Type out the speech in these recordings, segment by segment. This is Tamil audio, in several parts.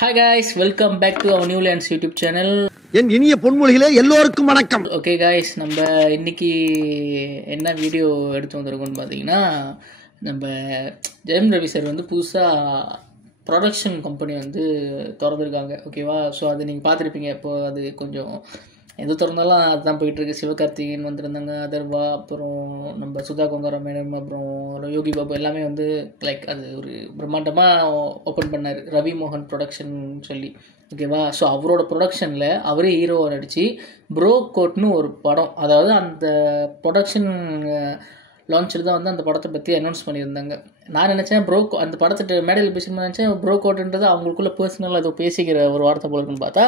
Hi guys, welcome back to our Newlands YouTube channel. என் இனிய பொன்மொழிகளே எல்லோருக்கும் வணக்கம். Okay guys, நம்ம இன்னைக்கு என்ன வீடியோ எடுத்து வந்திருக்கோம்னு பார்த்தீங்கன்னா, நம்ம ஜெயம் ரவி சார் வந்து புதுசாக ப்ரொடக்ஷன் கம்பெனி வந்து திறந்துருக்காங்க. ஓகேவா? ஸோ அது நீங்கள் பார்த்துருப்பீங்க. இப்போது அது கொஞ்சம் எது திறந்தாலும் அதுதான் போயிட்டுருக்கு. சிவகார்த்திகேயன் வந்திருந்தாங்க, அதர்வா, அப்புறம் நம்ம சுதா கொங்காரா மேடம், அப்புறம் யோகி பாபு எல்லாமே வந்து லைக் அது ஒரு பிரம்மாண்டமாக ஓப்பன் பண்ணார். ரவி மோகன் ப்ரொடக்ஷன் சொல்லி. ஓகேவா? ஸோ அவரோட ப்ரொடக்ஷனில் அவரே ஹீரோவை நடித்து ப்ரோ கோட்னு ஒரு படம், அதாவது அந்த ப்ரொடக்ஷன் லான்ச்சில் தான் வந்து அந்த படத்தை பற்றி அனௌன்ஸ் பண்ணியிருந்தாங்க. நான் நினச்சேன் அந்த படத்தை மேடையில் பேசணும்னு நினச்சேன். ப்ரோ கோட்டுன்றது அவங்களுக்குள்ளே பர்சனலாக அதை பேசிக்கிற ஒரு வார்த்தை போல இருக்குன்னு பார்த்தா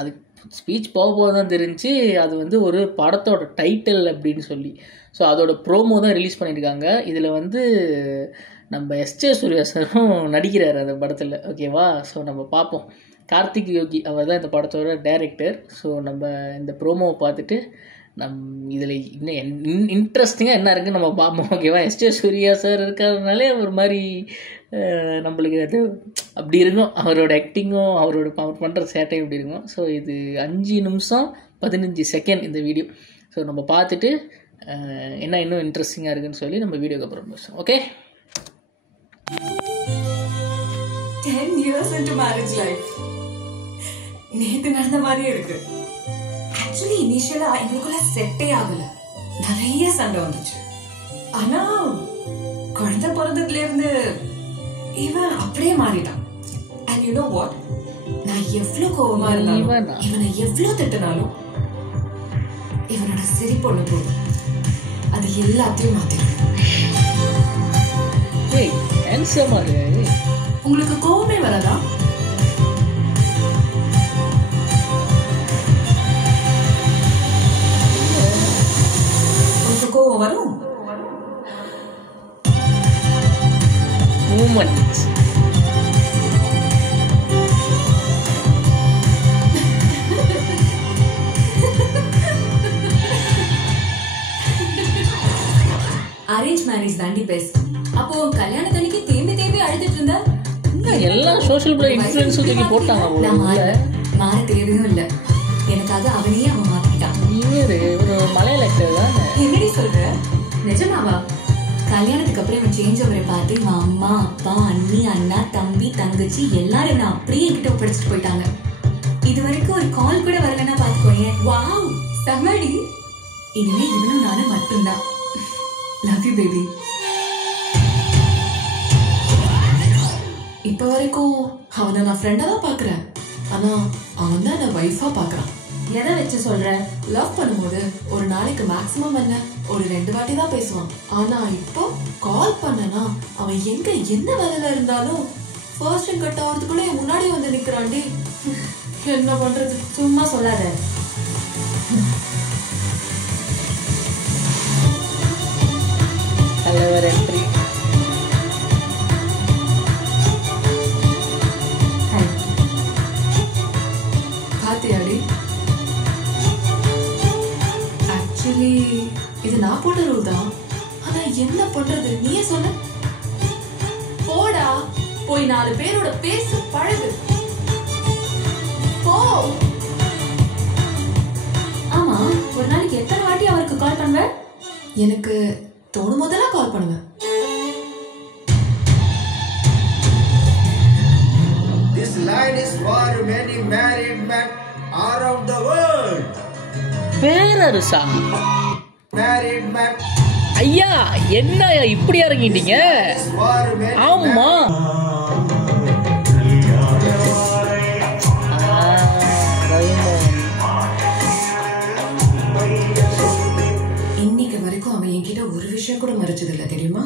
அது ஸ்பீச் போக தான் தெரிஞ்சு அது வந்து ஒரு படத்தோட டைட்டில் அப்படின்னு சொல்லி. ஸோ அதோட ப்ரோமோ தான் ரிலீஸ் பண்ணியிருக்காங்க. இதில் வந்து நம்ம எஸ்ஜே சூர்யா சாரும் நடிக்கிறார் அந்த படத்தில். ஓகேவா? ஸோ நம்ம பார்ப்போம். கார்த்திக் யோகி அவர் தான் இந்த படத்தோட டைரக்டர். ஸோ நம்ம இந்த ப்ரோமோவை பார்த்துட்டு இதில் இன்னும் இன்ட்ரெஸ்டிங்காக என்ன இருக்குன்னு நம்ம பார்ப்போம். ஓகேவா? எஸ்ஜே சூர்யா சார் இருக்கிறதுனாலே ஒரு மாதிரி நம்மளுக்கு அது அப்படி இருக்கும். அவரோட ஆக்டிங்கும் அவர் பண்ணுற சேட்டையும் இப்படி இருக்கும். ஸோ இது 5 நிமிஷம் 15 செகண்ட் இந்த வீடியோ. ஸோ நம்ம பார்த்துட்டு என்ன இன்னும் இன்ட்ரெஸ்டிங்காக இருக்குன்னு சொல்லி நம்ம வீடியோக்கு அப்புறம் பேசுவோம். Okay? 10 years into marriage life. நேத்து நடந்த மாதிரியே இருக்கு. ஆக்சுவலி இனிஷியலா எங்களுக்குள்ள செட்டே ஆகல. நிறைய சண்டை வந்துச்சு. ஆனா குழந்தை பிறந்ததுல இருந்து இவன் அப்படியே மாறிட்டான். And you know what? நான் எவ்வளவு கோவமா இருந்தாலும் இவனை எவ்வளவு திட்டினாலும் இவனோட சிரிப்பு ஒண்ணு போதும், அது எல்லாத்தையும் மாத்திடும். உங்களுக்கு கோவமே வராதா? உங்களுக்கு கோவம் வரும்? அரேஞ்ச் மேரேஜ் தாண்டி பெஸ்ட். அப்போ கல்யாணத்தன்னைக்கு தேம்பி அழுதுட்டு இருந்தா எல்லாம் சோஷியல் மீடியா இன்ஃப்ளூயன்ஸ் தூக்கி போட்டாங்க. மாற தேவையும் இல்ல. எனக்காக அவனையே அவன் மாத்திட்டான். மலையாள ஆக்டர் தான். என்னடி சொல்ற? நிஜமாவா? கல்யாணத்துக்கு அப்புறம் இவன் சேஞ்ச் ஓவரை பார்த்து இவன் அம்மா, அப்பா, அண்ணி, அண்ணா, தம்பி, தங்கச்சி எல்லாரும் இவனை அப்படியே கிட்ட படிச்சுட்டு போயிட்டாங்க. இது வரைக்கும் ஒரு கால் கூட வரலன்னா பாத்துக்கோங்க. வாவ், செம்மடி. இனிமே இவனும் நானும் மட்டும்தான். Love you baby. இப்ப வரைக்கும் அவனை நான் ஃப்ரெண்டா தான் பாக்குறேன். ஆனா அவன் தான் என்ன வைஃபா பாக்குறான். எதை வச்சு சொல்ற? லவ் பண்ணும்போது ஒரு நாளைக்கு மேக்ஸிமம் என்ன ஒரு 2 வாட்டி தான் பேசுவான். ஆனா இப்போ கால் பண்ணனா அவன் எங்க என்ன வேலையில இருந்தாலும் ஃபர்ஸ்ட் ரிங் கட் ஆகிறதுக்குள்ள முன்னாடி வந்து நிக்கிறான்டி. என்ன பண்றது? சும்மா சொல்லாத. பாத்தியாடி? ஆக்சுவலி இது நான் போட்ட ரூல் தான். ஆனா என்ன பண்றது? நீயே சொல்லு. போடா, போய் 4 பேரோட பேசு, பழகு. போ. ஆமா, ஒரு நாளைக்கு எத்தனை வாட்டி அவருக்கு கால் பண்ணுவ? எனக்கு தோணும் போதெல்லாம் கால் பண்ணுவேன். This line is for many married men around the world. பேரரசா? Married men. ஐயா, என்ன இப்படி இறங்கிட்டீங்க? ஆமா, இன்னைக்கு வரைக்கும் அவன் என்கிட்ட ஒரு விஷயம் கூட மறைச்சது இல்ல, தெரியுமா?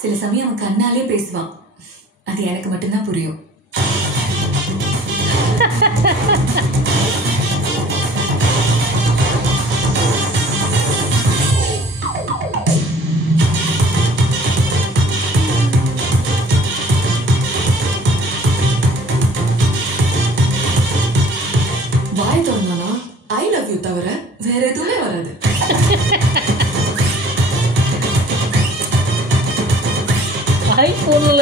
சில சமயம் அவன் கண்ணாலே பேசுவான். அது எனக்கு மட்டும்தான் புரியும். வாய் தோணுனா ஐ லவ் யூ தவிர வேற எதுவுமே வராது.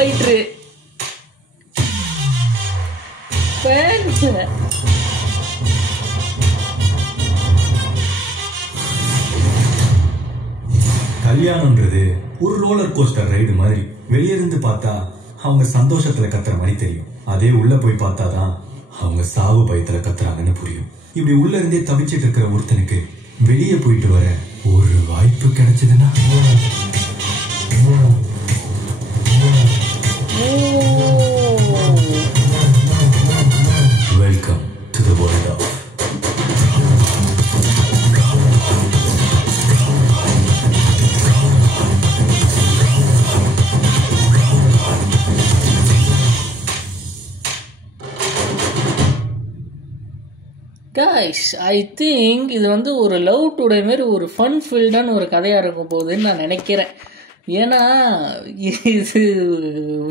ஃபைட்ரு கல்யாணம்ன்றது ஒரு ரோலர் கோஸ்டர் ரைடு மாதிரி. வெளியே இருந்து பார்த்தா அவங்க சந்தோஷத்துல கத்துற மாதிரி தெரியும். அதே உள்ள போய் பார்த்தாதான் அவங்க சாவு பயத்துல கத்துறாங்கன்னு புரியும். இப்படி உள்ள இருந்தே தவிச்சிட்டு இருக்கிற ஒருத்தனுக்கு வெளியே போயிட்டு வர ஒரு வாய்ப்பு கிடைச்சதுன்னா welcome to the world of guys. I think இது வந்து ஒரு லவ் டுடே மாரி ஒரு ஃபன் ஃபீல்டான ஒரு கதையாக இருக்கும் போகுதுன்னு நான் நினைக்கிறேன். ஏன்னா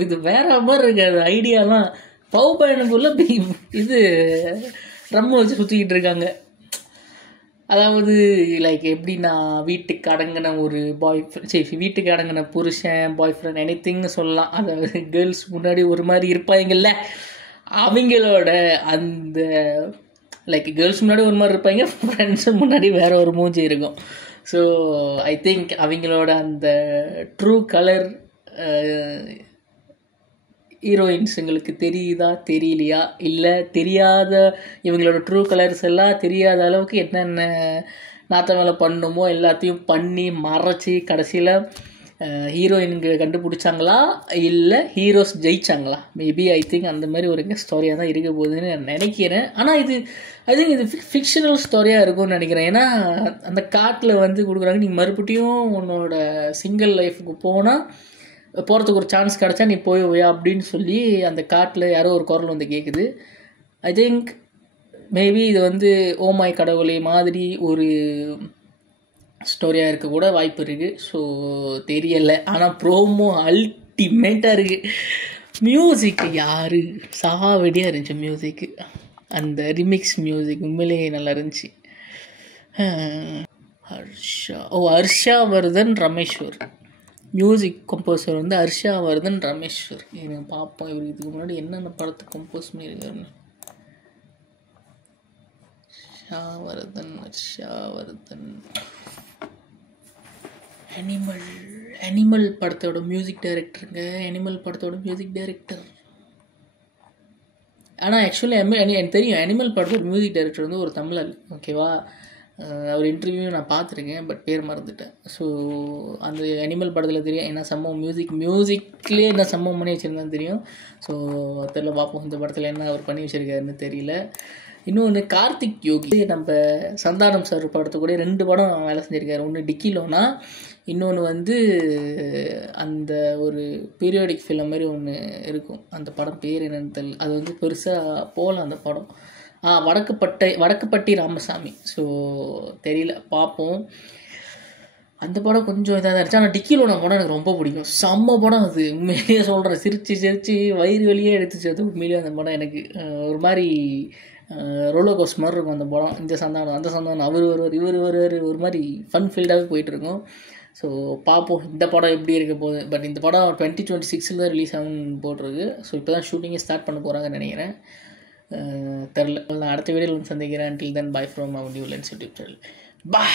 இது வேற மாதிரி இருக்காது ஐடியாலாம். பவு பையனுக்குள்ள இது ட்ரம் வச்சு சுற்றிக்கிட்டு இருக்காங்க. அதாவது லைக் எப்படின்னா வீட்டுக்கு அடங்கின ஒரு வீட்டுக்கு அடங்கின புருஷன் பாய் ஃப்ரெண்ட் எனிதிங்னு சொல்லலாம். அதாவது கேர்ள்ஸ் முன்னாடி ஒரு மாதிரி இருப்பாங்கல்ல, அவங்களோட அந்த லைக் கேர்ள்ஸ் முன்னாடி ஒரு மாதிரி இருப்பாங்க, ஃப்ரெண்ட்ஸு முன்னாடி வேறு ஒரு மூஞ்சி இருக்கும். ஸோ ஐ திங்க் அவங்களோட அந்த ட்ரூ கலர் ஹீரோயின்ஸுங்களுக்கு தெரியுதா தெரியலையா, இல்லை தெரியாத இவங்களோட ட்ரூ கலர்ஸ் எல்லாம் தெரியாத அளவுக்கு என்னென்ன நாத்த வேலை பண்ணணுமோ எல்லாத்தையும் பண்ணி மறைச்சி கடைசியில் ஹீரோயின்கு கண்டுபிடிச்சாங்களா இல்லை ஹீரோஸ் ஜெயிச்சாங்களா? மேபி ஐ திங்க் அந்த மாதிரி ஒரு ஸ்டோரியாக தான் இருக்க போகுதுன்னு நான் நினைக்கிறேன். ஆனால் ஐ திங்க் இது ஃபிக்ஷனல் ஸ்டோரியாக இருக்கும்னு நினைக்கிறேன். ஏன்னா அந்த காட்டில் வந்து கொடுக்குறாங்க, நீ மறுபடியும் உன்னோட சிங்கிள் லைஃபுக்கு போகிறதுக்கு ஒரு சான்ஸ் கிடச்சா நீ போயா அப்படின்னு சொல்லி அந்த காட்டில் யாரோ ஒரு குரல் வந்து கேட்குது. ஐ திங்க் மேபி இது வந்து ஓமாய் கடவுளை மாதிரி ஒரு ஸ்டோரியாக இருக்க கூட வாய்ப்பு இருக்குது. ஸோ தெரியலை. ஆனால் ப்ரோமோ அல்டிமேட்டாக இருக்குது. மியூசிக் யார் சாவடியாக இருந்துச்சு. மியூசிக்கு அந்த ரிமிக்ஸ் மியூசிக் உண்மையிலேயே நல்லா இருந்துச்சு. ஹர்ஷாவர்தன் ரமேஸ்வர் மியூசிக் கம்போசர் வந்து ஹர்ஷாவர்தன் ரமேஸ்வர். எனக்கு பார்ப்போம் இவர் இதுக்கு முன்னாடி என்னென்ன படத்தை கம்போஸ் பண்ணியிருக்காருன்னு. ஹர்ஷாவர்தன் அனிமல் படத்தோட மியூசிக் டைரக்டருங்க. அனிமல் படத்தோட மியூசிக் டைரக்டர். ஆனால் ஆக்சுவலி எனக்கு தெரியும் அனிமல் படத்தோட மியூசிக் டைரக்டர் வந்து ஒரு தமிழ். ஓகேவா, அவர் இன்டர்வியூ நான் பார்த்துருக்கேன், பட் பேர் மறந்துட்டேன். ஸோ அந்த அனிமல் படத்தில் தெரியும் என்ன சம்பவம், மியூசிக்லேயே என்ன சம்பவம் பண்ணி வச்சுருந்தான்னு தெரியும். ஸோ தெரியல, பார்ப்போம் இந்த படத்தில் என்ன அவர் பண்ணி வச்சுருக்காருன்னு தெரியல. இன்னொன்று கார்த்திக் யோகி நம்ம சந்தானம் சார் படத்தை கூட 2 படம் வேலை செஞ்சுருக்காரு. ஒன்று டிக்கிலோனா, இன்னொன்று வந்து அந்த ஒரு பீரியாடிக் ஃபிலிம் மாதிரி ஒன்று இருக்கும். அந்த படம் பேர் என்னன்னு தெரியல. அது வந்து பெருசாக போகல அந்த படம். வடக்குப்பட்டி ராமசாமி. ஸோ தெரியல, பார்ப்போம். அந்த படம் கொஞ்சம் இதாக தான் இருந்துச்சு. ஆனால் டிக்கிலோனா படம் எனக்கு ரொம்ப பிடிக்கும். செம்ம படம் அது, உண்மையிலேயே சொல்கிறேன். சிரித்து வயிறு வலியே எடுத்துச்சு அது. உண்மையிலேயே அந்த படம் எனக்கு ஒரு மாதிரி ரோலர் கோஸ்டர் மாதிரி இருக்கும் அந்த படம். இந்த சந்தானம் அந்த சந்தானம், அவர் வருவார் இவர் வருவார், ஒரு மாதிரி ஃபன் ஃபீல்டாகவே போயிட்டுருக்கும். ஸோ பார்ப்போம் இந்த படம் எப்படி இருக்க போகுது. பட் இந்த படம் 2026 தான் ரிலீஸ் ஆகும்னு போட்டிருக்கு. ஸோ இப்போ தான் ஷூட்டிங்கே ஸ்டார்ட் பண்ண போகிறாங்கன்னு நினைக்கிறேன். தெரில. நான் அடுத்த வீடியோவில் சந்திக்கிறேன். until then bye from our new lens YouTube channel. Bye.